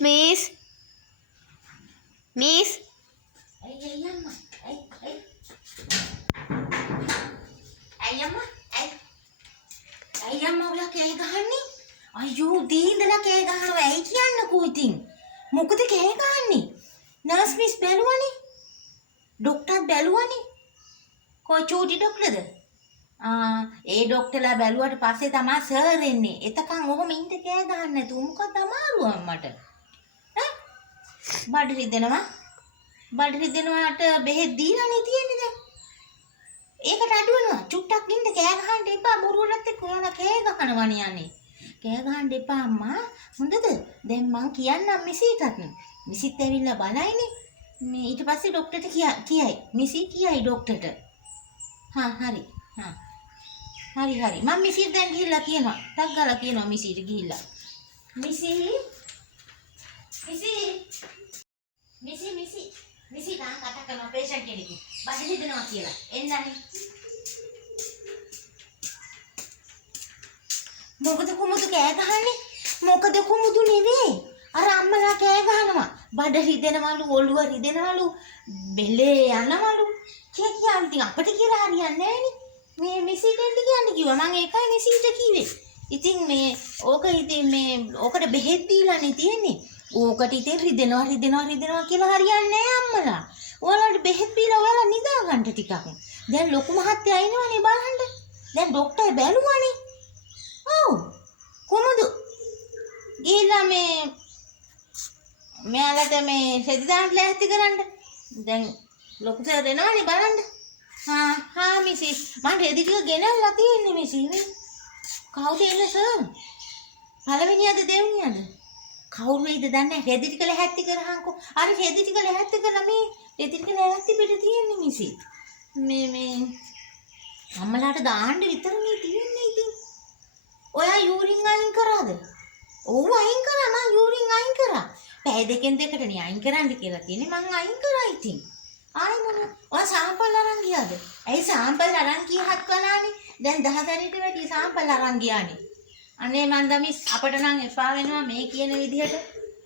Miss. Miss. අයියම්මා අයියම්මා අයියම්මා ඔයා කෑ ගහන්නේ අයියෝ දීන්දලා කෑ ගහනවා ඇයි කියන්නකෝ ඉතින් මොකද කෑ ගහන්නේ නර්ස් මිස් බැලුවනේ ડોක්ටර් බැලුවනේ කොයි චූටි ડોක්ටර්ද ඒ ડોක්ටර්ලා බැලුවට පස්සේ තමයි සර් එන්නේ එතකන් ඔහොම ඉන්න කෑ ගහන්නේ නැතුව මොකද අමාරුව අම්මට ඈ බඩ රිදෙනවාට බෙහෙත් දීලානේ තියෙන්නේ දැන් ඒකට අඩු වෙනවා චුට්ටක් ඉන්න කෑ ගහන්න එපා බොරුවටත් එක්ක ඔයාලා කෑ ගහනවනේ යන්නේ කෑ ගහන්න එපා අම්මා හොඳද දැන් මං කියන්නම් මිසිටත් මිසිත් ඇවිල්ලා බලයිනේ මේ ඊට පස්සේ ડોක්ටර්ට කියයි මිසි කියයි ડોක්ටර්ට හරි මම මිසිට දැන් ගිහිල්ලා කියනවා ටක් ගාලා කියනවා මිසිට ගිහිල්ලා මිසි නම් කතා කරන පේෂන්ට් කෙනෙක් බඩ හිදෙනවා කියලා එන්නනේ මොකද කුමුදු කෑ ගහන්නේ මොකද කුමුදු නෙවෙයි අර අම්මලා කෑ ගහනවා බඩ රිදෙනවලු ඔළුව රිදෙනවලු බෙලේ යනවලු කියන්නේ ඉතින් අපිට කියලා හරියන්නේ නැහනේ මේ මිසිට එන්න කියන්නේ කිව්වා මම ඒකයි මිසිට කිව්වේ ඉතින් මේ ඕකට බෙහෙත් දීලානේ තියෙන්නේ ඕකට ඉතින් රිදෙනවා කියලා හරියන්නේ නැහැ අම්මලා ඔයාලට බෙහෙත් බීලා ඔයාලා නිදා ගන්න ටිකක් දැන් ලොකු මහත්තයා ඉනවනේ බලන්න දැන් ડોක්ටර් බැලුවානේ ඔව් කොහොමද ගිහලා මෙයාලට මේ රෙදි දාන්න ලෑස්ති කරන්න දැන් ලොකු සර් එනවනේ බලන්න හා මිසි මම රෙදි ටික ගෙනල්ලා තියෙන්නේ මිසි කවුද එන්නේ සර් පළවෙනියද දෙවෙනියද කවුරු වෙයිද දන්නේ රෙදි ටික ලෑස්ති කරහන්කෝ අර රෙදි ටික ලෑස්ති කරලා මේ රෙදි ටික ලෑස්ති පිට තියෙන්නේ මිසි මේ අම්මලාට දාන්න විතරනේ තියෙන්නේ ඉතින් ඔයා යූරින් අයින් කරාද ඔව් අයින් කරා මං යූරින් අයින් කරා පැය දෙකෙන් දෙකටනේ අයින් කරන්න කියලා තියෙන්නේ මං අයින් කරා ඉතින් ආයි මොන ඔයා සාම්පල් අරන් ගියාද ඇයි සාම්පල් අරන් ගියහත් කලානේ දැන් 10 දණිට වැඩි සාම්පල් අරන් ගියානේ අනේ මන්දමිස් අපිට නම් එපා වෙනවා මේ කියන විදිහට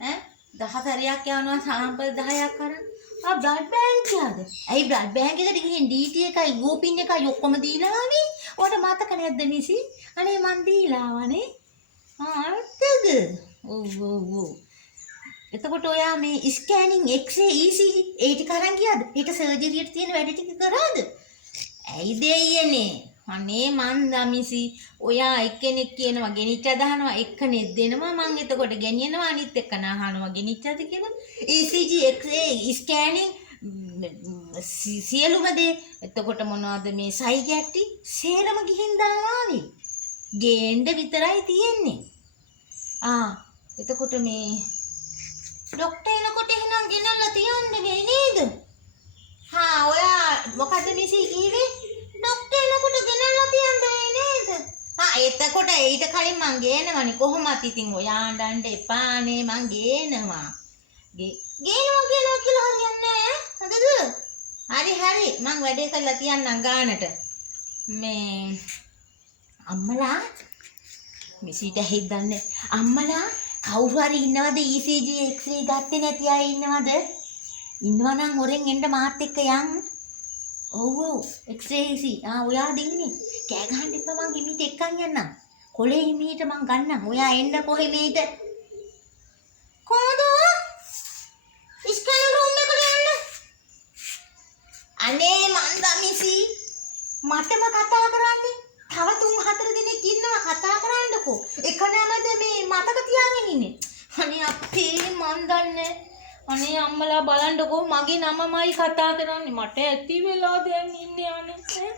ඈ 10 සැරයක් යවනවා සාම්පල් 10ක් අරන් බ්ලඩ් බැංක් යාද ඇයි බ්ලඩ් බැංක් එකට ගිහින් DT එකයි ගෝපින් එකයි ඔක්කොම දීලා ආවේ ඔයාට මතක නැද්ද මිසි අනේ මන් දීලා ආවනේ ආත්තද ඔව් එතකොට ඔයා මේ ස්කෑනින් එක්ස්රේ ECG ඒ ටික අරන් ගියාද ඊට සර්ජරියට තියෙන වැඩ ටික කරාද ඇයි දෙයියනේ අනේ මන් දමිසි ඔයා එක්කෙනෙක් කියනවා ගෙනිච්ච දානවා එක්කනේ දෙනවා මං එතකොට ගෙනියනවා අනිත් එක්ක නහනවා ගෙනිච්චද කියලා ECG X-ray ස්කෑනින් සියලුම දේ එතකොට මොනවද මේ සයිගැට්ටි සේරම ගිහින් දාලා ආවේ ගේන්න විතරයි තියෙන්නේ එතකොට මේ ડોක්ටර් එනකොට එහෙනම් ගෙනල්ලා තියන්නේ නේද ඔයා මොකද මිසි කිව්වේ ડોක්ටර් එනකොට ගෙනල්ලා තියන්නේ නේද එතකොට ඊට කලින් මං ගේනවනේ කොහොමත් ඉතින් ඔයා අඬන්න එපානේ මං ගේනවා කියලා හරියන්නේ නැහැ හරි මං වැඩේ කරලා තියන්නම් ගානට මේ අම්මලා මිසිට හිතන්නේ අම්මලා කවුරු හරි ඉන්නවද ECG X-ray ගත්තේ නැති අය ඉන්නවද ඉන්නවනම් හොරෙන් එන්න මාත් එක්ක යන් ඔව් X-ray ඔයා දෙන්නේ කෑ ගහන්න එපා මං හිමීට එක්කන් යන්නම් කොලේ හිමීට මං ගන්නම් ඔයා එන්න කොහෙ මේට කොහොමද ස්කෑන් රූම් එකට යන්න අනේ මන් දමිසි මටම කතා කරන්නේ තව 3-4 දිනක් ඉන්නවා කතා කරන්නකෝ එක නමද මේ මතක තියාගෙන ඉන්නේ අනේ අපේ මන් දන්නේ අනේ අම්මලා බලන්නකෝ මගේ නමමයි කතා කරන්නේ මට ඇති වෙලා දැන් ඉන්නේ අනේ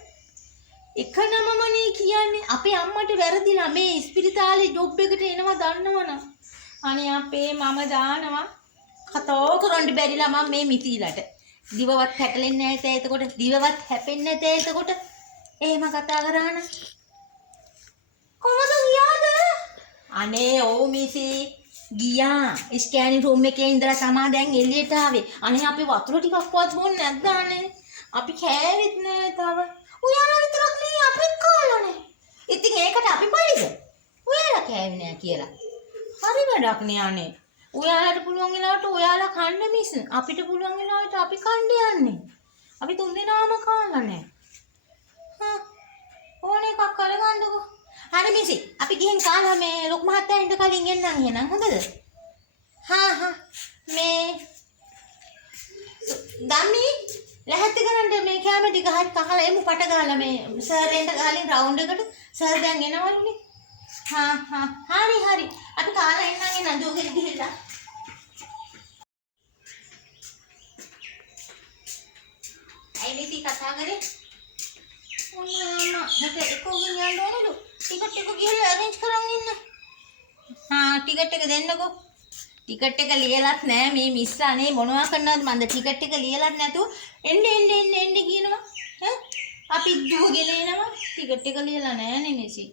එක නමමනේ කියන්නේ අපේ අම්මට වැරදිලා මේ ස්පිරිතාලේ ජොබ් එකට එනවා දන්නවනම් අනේ අපේ මම දානවා කතා කරන්න බැරිලා මම මේ මිතිලට දිවවත් හැටලෙන්නේ නැහැ එතකොට දිවවත් හැපෙන්නේ නැහැ එතකොට එහෙම කතා කරාන කොහොමද ගියාද අනේ ඕ මිසි ගියා ස්කෑනින් රූම් එකේ ඉඳලා තමා දැන් එළියට ආවේ අනේ අපි වතුර ටිකක්වත් බොන්නේ නැද්ද අනේ අපි කෑවෙත් නෑ තව ඔයාලා විතරක් නේ අපිත් කාලානේ ඉතින් ඒකට අපි බලිද ඔයාලා කෑවේ නෑ කියලා හරි වැඩක් නේ අනේ ඔයාලට පුළුවන් වෙලාවට ඔයාලා කන්න මිස්. අපිට පුළුවන් වෙලාවට අපි කන්න යන්නේ. අපි තුන් දෙනාම කාලා නැහැ. හා ඕන එකක් කරගන්නකෝ. හරි මිසි. අපි ගිහින් කාලා මේ ලොකු මහත්තයා ඉන්න කලින් එන්නම් එහෙනම් හොඳද? හා මේ දම්මි ලැහැත්ති කරන්න මේ කැම ටික හරි කහලා එමු පට ගාලා මේ සර් එන්න ගාලින් රවුන්ඩ් එකට සර් දැන් එනවලුනේ. හරි අපි කාලා එන්නම් නංජෝගෙට ගිහිල්ලා. ඇයි මිසි කතා කරේ? ඔන්න මට එකෝ ගෙනියන්න ඕනලු. ටිකට් එක ගිහලා අරේන්ජ් කරන් ඉන්න. ටිකට් එක දෙන්නකෝ. ටිකට් එක ලියලත් නෑ මේ මිස්සනේ මොනවා කරනවද මන්ද ටිකට් එක ලියලත් නැතුව එන්න කියනවා ඈ අපි දුවගෙන එනවා ටිකට් එක ලියලා නෑනේ මිසි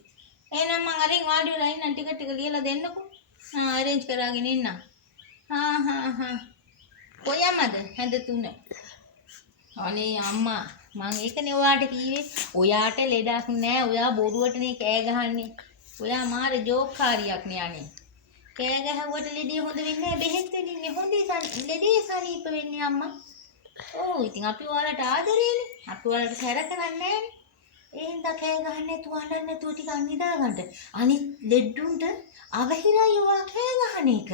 එහෙනම් මං අරින් වාඩි වෙලා ඉන්න ටිකට් එක ලියලා දෙන්නකෝ අරේන්ජ් කරගෙන ඉන්න කොයමද හඳ තුන අනේ අම්මා මං ඒකනේ ඔයාට කිව්වේ ඔයාට ලෙඩක් නෑ ඔයා බොරුවටනේ කෑ ගහන්නේ ඔයා මාර ජෝක්කාරියක් නේ අනේ කෑ ගහුවට ලෙඩේ හොඳ වෙන්නේ නැහැ බෙහෙත් දෙන්නේ හොඳේ ලෙඩේ සනීප වෙන්නේ අම්මා. ඔව් ඉතින් අපි ඔයාලට ආදරේනේ. අපි ඔයාලට සැර කරන්නේ නැහැනේ. ඒ හින්දා කෑ ගහන්නේ නැතුව හඬන්නේ නැතුව ටිකක් නිදා ගන්න. අනිත් ලෙඩුන්ට අවහිරයි ඔයා කෑ ගහන එක.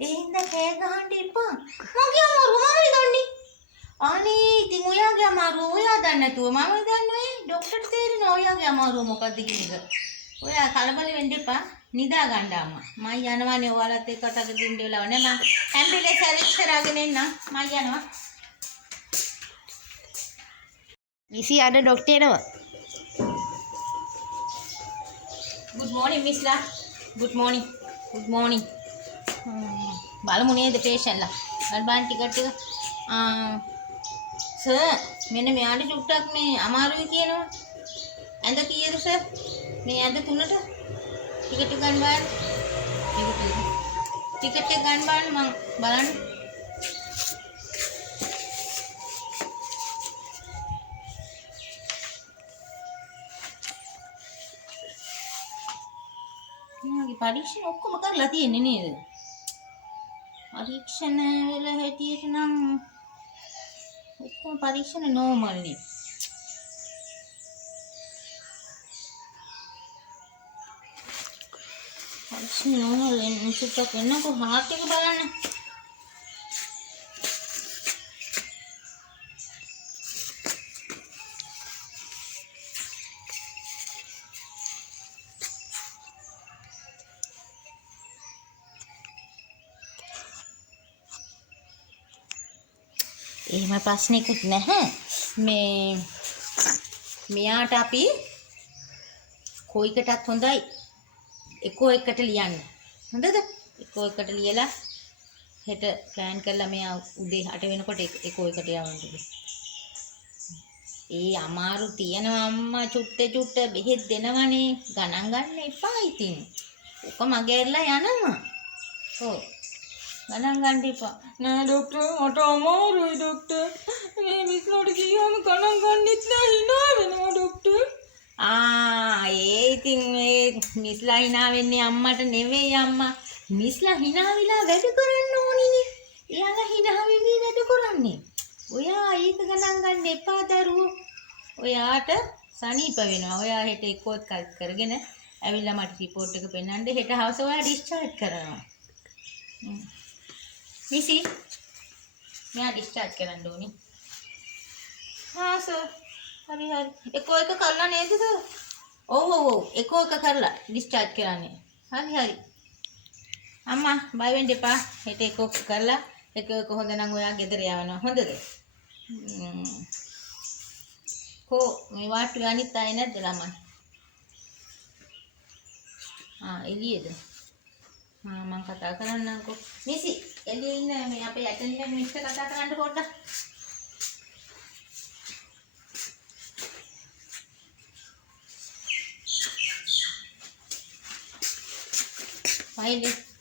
ඒ හින්දා කෑ ගහන්න එපා. මගේ අමාරුව මම දන්නේ. අනේ ඉතින් ඔයාගේ අමාරුව ඔයා දන්නේ නැතුව මම දන්නේ ඩොක්ටර්ට තේරෙනවා ඔයාගේ අමාරුව මොකක්ද කියන එක. ඔයා කලබල වෙන්න එපා. නිදා ගන්න අම්මා. මම යනවානේ ඔයාලත් එක්ක කතා කරගෙන ඉඳලා නේ මම ඇම්බියුලන්ස් ඇරෙන්ජ් කරගෙන එන්නම්. මම යනවා. මිසි අද ડોක්ටර් එනවා. good morning මිස්ලා. good morning. බලමු නේද පේෂන්ට්ලා. බලන්න ටිකට් එක. සර් මෙන්න මෙයාට චුට්ටක් මේ අමාරුයි කියනවා. ඇඳ කීයද සර්? මේ ඇඳ 3ට ටිකට් ගන්න බලන්න. ටිකට් එක ගන්න බලන්න මම බලන්න. මගේ පරීක්ෂණ ඔක්කොම කරලා තියෙන්නේ නේද? පරීක්ෂණ වල හැටියට නම් ඔක්කොම පරීක්ෂණ නෝමල් නේ. නෝමල් චුට්ටක් වෙන්නකෝ හાર્ට් එක බලන්න. එහෙම ප්‍රශ්නයක්වත් නැහැ. මෙයාට අපි කොයිකටත් හොඳයි එකෝ එකට ලියන්න. හොඳද? එකෝ එකට ලියලා හෙට ප්ලෑන් කරලා මෙයා උදේ 8 වෙනකොට එකෝ එකට යවන්න. ඒ අමාරු තියනවා අම්මා චුට්ට බෙහෙත් දෙනවනේ ගණන් ගන්න එපා ඉතින්. ඔක මගේලා යනවා. ඔව්. ගණන් ගන්න එපා. නෑ ડોක්ටර් මට අමාරුයි ડોක්ටර්. මේ මිස්ලට කිව්වම ගණන් ගන්නෙත් නෑ hina වෙනවා ડોක්ටර්. ඒ ඉතින් මේ මිස්ලා hina වෙන්නේ අම්මට නෙවෙයි අම්මා. මිස්ලා hina විලා වැඩ කරන්න ඕනිනේ. එයාලා hina වෙවි වැඩ කරන්නේ. ඔයා ඒක ගණන් ගන්න එපා දරුවෝ. ඔයාට සනීප වෙනවා. ඔයා හෙට එක්කෝත් කරගෙන ඇවිල්ලා මට රිපෝට් එක පෙන්නන්න. හෙට හවස ඔයා ඩිස්චාර්ජ් කරනවා. මිසි මෙයා ඩිස්චාර්ජ් කරන්න ඕනේ. සර්. හරි. එකෝ එක කරලා නේද සර්? ඔව් එකෝ එක කරලා ඩිස්චාර්ජ් කරන්නේ. හරි. අම්මා බය වෙන්න එපා. හෙට එකෝ කරලා එකෝ එක හොඳ නම් ඔයා ගෙදර යවනවා. හොඳද? මේ වාට්ටුවේ අනිත් අය නැද්ද ළමයි? එළියේද? මම කතා කරන්නම්කෝ. මිසි එළියේ ඉන්න මේ අපේ ඇටෙන්ඩන්ට් මිස්ට කතා කරන්න පොඩ්ඩක්. Bye.